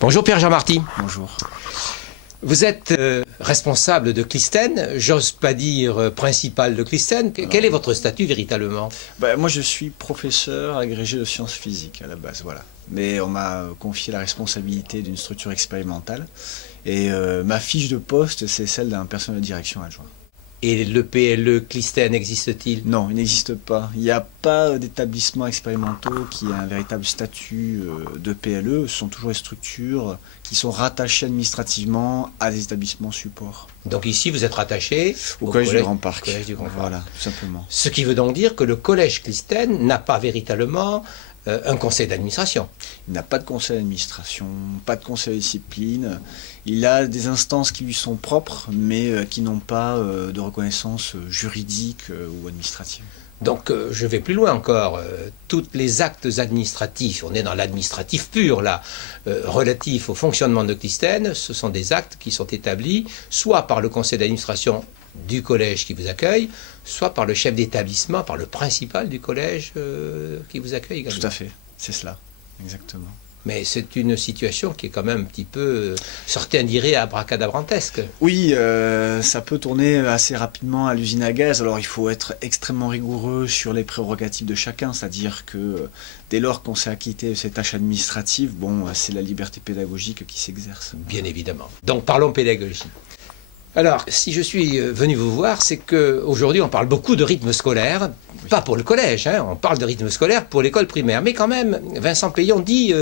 Bonjour Pierre Jean-Marty. Bonjour. Vous êtes responsable de Clisthène, j'ose pas dire principal de Clisthène. Quel est votre statut véritablement? Moi je suis professeur agrégé de sciences physiques à la base, voilà. Mais on m'a confié la responsabilité d'une structure expérimentale et ma fiche de poste c'est celle d'un personnel de direction adjoint. Et le PLE Clisthène existe-t-il? Non, il n'existe pas. Il n'y a pas d'établissements expérimentaux qui a un véritable statut de PLE. Ce sont toujours des structures qui sont rattachées administrativement à des établissements supports. Donc ici vous êtes rattaché au collège du Grand Parc. Collège du Grand Parc. Voilà, tout simplement. Ce qui veut donc dire que le collège Clisthène n'a pas véritablement un conseil d'administration. Il n'a pas de conseil d'administration, pas de conseil de discipline. Il a des instances qui lui sont propres, mais qui n'ont pas de reconnaissance juridique ou administrative. Donc je vais plus loin encore. Tous les actes administratifs, on est dans l'administratif pur là, relatifs au fonctionnement de Clisthène, ce sont des actes qui sont établis soit par le conseil d'administration du collège qui vous accueille, soit par le chef d'établissement, par le principal du collège qui vous accueille également. Tout à fait, c'est cela, exactement. Mais c'est une situation qui est quand même un petit peu, certains diraient, abracadabrantesque. Oui, ça peut tourner assez rapidement à l'usine à gaz. Alors il faut être extrêmement rigoureux sur les prérogatives de chacun, c'est-à-dire que dès lors qu'on s'est acquitté de ces tâches administratives, bon, c'est la liberté pédagogique qui s'exerce. Bien évidemment. Donc parlons pédagogie. Alors, si je suis venu vous voir, c'est qu'aujourd'hui on parle beaucoup de rythme scolaire, pas pour le collège, hein, on parle de rythme scolaire pour l'école primaire. Mais quand même, Vincent Peillon dit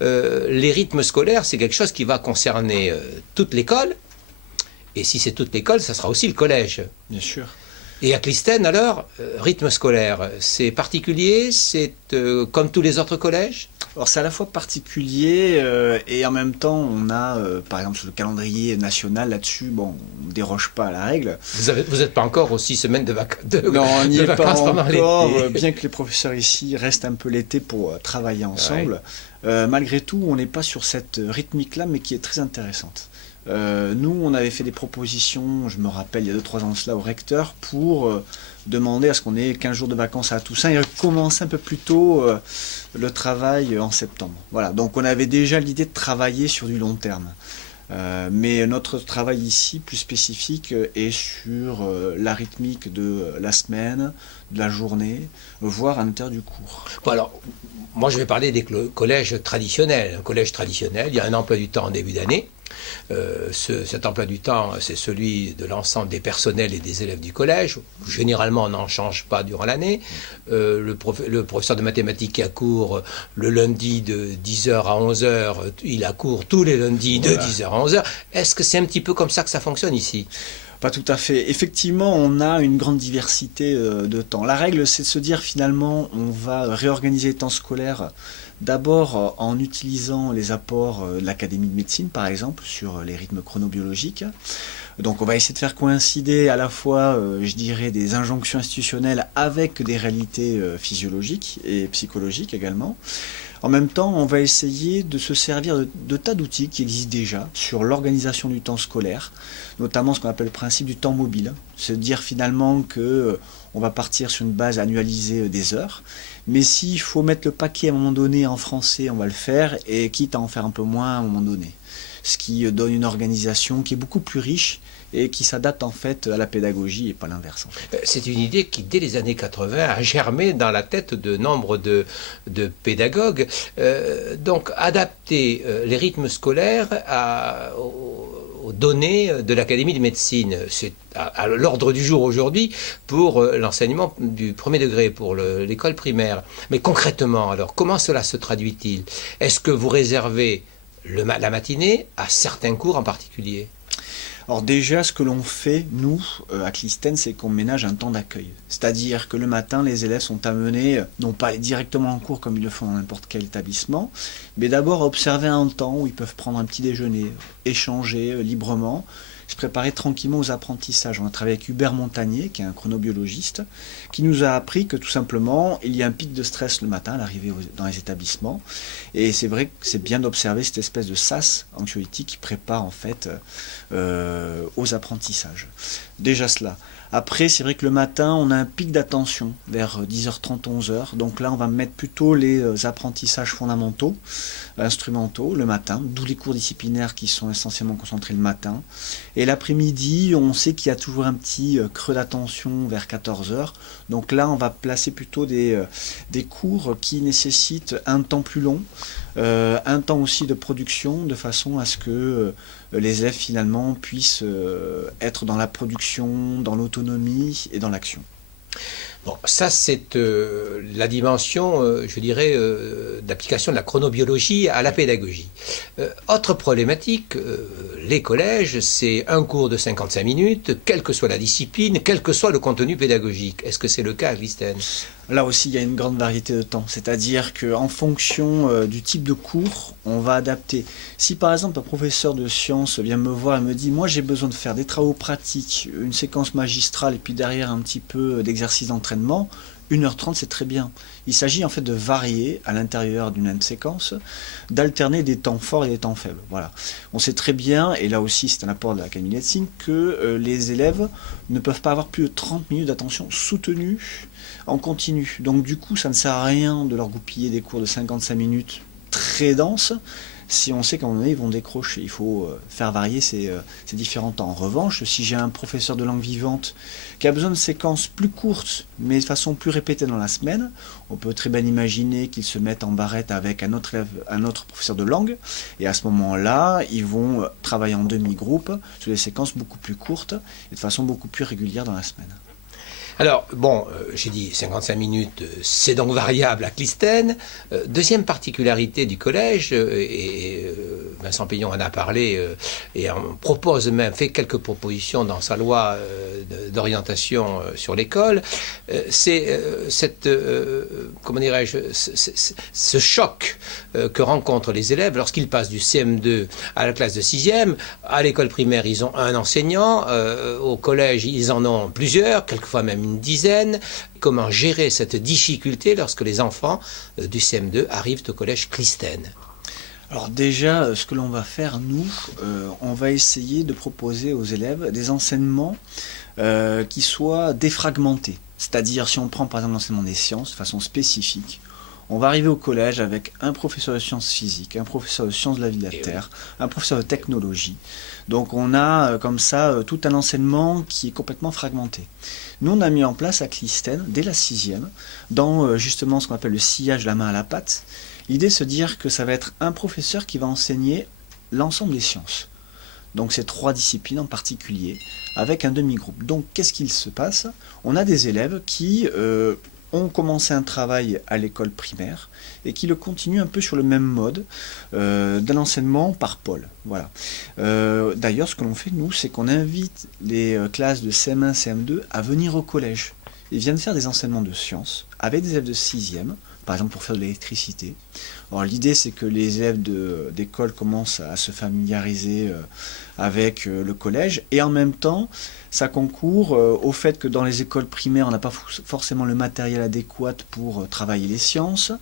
les rythmes scolaires, c'est quelque chose qui va concerner toute l'école. Et si c'est toute l'école, ça sera aussi le collège. Bien sûr. Et à Clisthène, alors, rythme scolaire, c'est particulier, c'est comme tous les autres collèges? Alors c'est à la fois particulier et en même temps on a par exemple sur le calendrier national là-dessus, bon, on ne déroge pas à la règle. Vous n'êtes pas encore aux 6 semaines de, non, on n'y est pas encore, l'été. Bien que les professeurs ici restent un peu l'été pour travailler ensemble. Ouais. Malgré tout, on n'est pas sur cette rythmique-là, mais qui est très intéressante. Nous, on avait fait des propositions, je me rappelle, il y a 2-3 ans de cela, au recteur, pour demander à ce qu'on ait 15 jours de vacances à Toussaint et commencer un peu plus tôt le travail en septembre. Voilà, donc on avait déjà l'idée de travailler sur du long terme. Mais notre travail ici, plus spécifique, est sur la rythmique de la semaine, de la journée, voire à l'intérieur du cours. Bon, alors, moi je vais parler des collèges traditionnels. Un collège traditionnel, il y a un emploi du temps en début d'année. Cet emploi du temps, c'est celui de l'ensemble des personnels et des élèves du collège. Généralement, on n'en change pas durant l'année. Le professeur de mathématiques qui a cours le lundi de 10h à 11h, il a cours tous les lundis de 10h à 11h. Est-ce que c'est un petit peu comme ça que ça fonctionne ici ? Pas tout à fait. Effectivement, on a une grande diversité de temps. La règle, c'est de se dire finalement, on va réorganiser les temps scolaires d'abord en utilisant les apports de l'Académie de médecine, par exemple, sur les rythmes chronobiologiques. Donc on va essayer de faire coïncider à la fois, je dirais, des injonctions institutionnelles avec des réalités physiologiques et psychologiques également. En même temps, on va essayer de se servir de tas d'outils qui existent déjà sur l'organisation du temps scolaire, notamment ce qu'on appelle le principe du temps mobile. C'est dire finalement que on va partir sur une base annualisée des heures, mais s'il faut mettre le paquet à un moment donné en français, on va le faire, et quitte à en faire un peu moins à un moment donné. Ce qui donne une organisation qui est beaucoup plus riche et qui s'adapte en fait à la pédagogie et pas l'inverse. En fait. C'est une idée qui, dès les années 80, a germé dans la tête de nombre de pédagogues. Donc, adapter les rythmes scolaires aux données de l'Académie de médecine, c'est à l'ordre du jour aujourd'hui pour l'enseignement du premier degré, pour l'école primaire. Mais concrètement, alors, comment cela se traduit-il? Est-ce que vous réservez la matinée à certains cours en particulier? Alors déjà, ce que l'on fait, nous, à Clisthène, c'est qu'on ménage un temps d'accueil. C'est-à-dire que le matin, les élèves sont amenés, non pas directement en cours comme ils le font dans n'importe quel établissement, mais d'abord à observer un temps où ils peuvent prendre un petit déjeuner, échanger librement, se préparer tranquillement aux apprentissages. On a travaillé avec Hubert Montagnier, qui est un chronobiologiste, qui nous a appris que tout simplement, il y a un pic de stress le matin à l'arrivée dans les établissements. Et c'est vrai que c'est bien d'observer cette espèce de sas anxiolytique qui prépare en fait aux apprentissages. Déjà cela. Après, c'est vrai que le matin, on a un pic d'attention vers 10h30, 11h. Donc là, on va mettre plutôt les apprentissages fondamentaux, instrumentaux, le matin, d'où les cours disciplinaires qui sont essentiellement concentrés le matin. Et l'après-midi, on sait qu'il y a toujours un petit creux d'attention vers 14h. Donc là, on va placer plutôt des cours qui nécessitent un temps plus long, un temps aussi de production, de façon à ce que les élèves finalement puissent être dans la production, dans l'autonomie et dans l'action. Bon, ça c'est la dimension, je dirais, d'application de la chronobiologie à la pédagogie. Autre problématique, les collèges, c'est un cours de 55 minutes, quelle que soit la discipline, quel que soit le contenu pédagogique. Est-ce que c'est le cas à Clistène? Là aussi, il y a une grande variété de temps. C'est-à-dire qu'en fonction du type de cours, on va adapter. Si par exemple un professeur de sciences vient me voir et me dit « Moi j'ai besoin de faire des travaux pratiques, une séquence magistrale et puis derrière un petit peu d'exercice d'entraînement », 1h30 c'est très bien. Il s'agit en fait de varier à l'intérieur d'une même séquence, d'alterner des temps forts et des temps faibles. Voilà. On sait très bien, et là aussi c'est un apport de l'Académie de médecine, que les élèves ne peuvent pas avoir plus de 30 minutes d'attention soutenue en continu. Donc du coup ça ne sert à rien de leur goupiller des cours de 55 minutes très denses, si on sait qu'à un moment donné, ils vont décrocher. Il faut faire varier ces différents temps. En revanche, si j'ai un professeur de langue vivante qui a besoin de séquences plus courtes, mais de façon plus répétée dans la semaine, on peut très bien imaginer qu'ils se mettent en barrette avec un autre professeur de langue, et à ce moment-là, ils vont travailler en demi-groupe sur des séquences beaucoup plus courtes et de façon beaucoup plus régulière dans la semaine. Alors, bon, j'ai dit 55 minutes, c'est donc variable à Clistène. Deuxième particularité du collège, et Vincent Peillon en a parlé, et en propose même, fait quelques propositions dans sa loi d'orientation sur l'école, c'est cette, comment dirais-je, ce choc que rencontrent les élèves lorsqu'ils passent du CM2 à la classe de 6e. À l'école primaire, ils ont un enseignant, au collège, ils en ont plusieurs, quelquefois même une dizaine. Comment gérer cette difficulté lorsque les enfants du CM2 arrivent au collège Clistène? Alors déjà, ce que l'on va faire, nous, on va essayer de proposer aux élèves des enseignements qui soient défragmentés. C'est-à-dire, si on prend par exemple l'enseignement des sciences de façon spécifique, on va arriver au collège avec un professeur de sciences physiques, un professeur de sciences de la vie de la Terre, un professeur de technologie. Donc on a comme ça tout un enseignement qui est complètement fragmenté. Nous on a mis en place à Clistène, dès la 6e, dans justement ce qu'on appelle le sillage de la main à la pâte, l'idée de se dire que ça va être un professeur qui va enseigner l'ensemble des sciences. Donc ces 3 disciplines en particulier, avec un demi-groupe. Donc qu'est-ce qu'il se passe? On a des élèves qui ont commencé un travail à l'école primaire et qui le continuent un peu sur le même mode d'un enseignement par pôle. Voilà. D'ailleurs, ce que l'on fait, nous, c'est qu'on invite les classes de CM1, CM2 à venir au collège. Ils viennent faire des enseignements de sciences avec des élèves de 6e, par exemple pour faire de l'électricité. Alors l'idée c'est que les élèves d'école commencent à se familiariser avec le collège, et en même temps ça concourt au fait que dans les écoles primaires on n'a pas forcément le matériel adéquat pour travailler les sciences,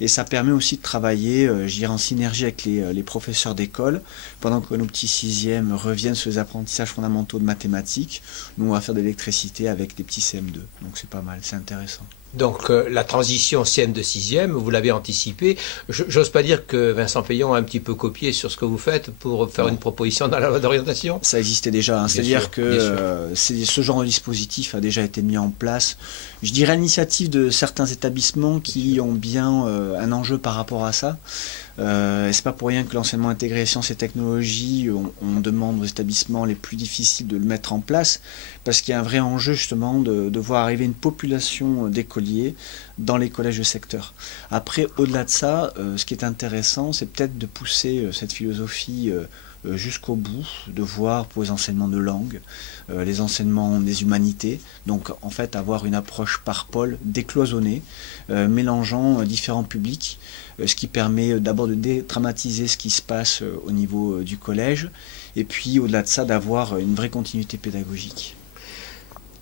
et ça permet aussi de travailler je dirais en synergie avec les professeurs d'école, pendant que nos petits 6e reviennent sur les apprentissages fondamentaux de mathématiques. Nous on va faire de l'électricité avec des petits CM2, donc c'est pas mal, c'est intéressant. Donc la transition CM de 6e, vous l'avez anticipée. J'ose pas dire que Vincent Peillon a un petit peu copié sur ce que vous faites pour faire une proposition dans la loi d'orientation. Ça existait déjà, hein. C'est-à-dire que ce genre de dispositif a déjà été mis en place. Je dirais à l'initiative de certains établissements qui ont bien un enjeu par rapport à ça. Et c'est pas pour rien que l'enseignement intégré sciences et technologies, on demande aux établissements les plus difficiles de le mettre en place, parce qu'il y a un vrai enjeu justement de voir arriver une population d'écoliers dans les collèges de secteur. Après, au-delà de ça, ce qui est intéressant, c'est peut-être de pousser cette philosophie jusqu'au bout, de voir pour les enseignements de langue, les enseignements des humanités, donc en fait avoir une approche par pôle décloisonnée, mélangeant différents publics, ce qui permet d'abord de dédramatiser ce qui se passe au niveau du collège, et puis au-delà de ça d'avoir une vraie continuité pédagogique.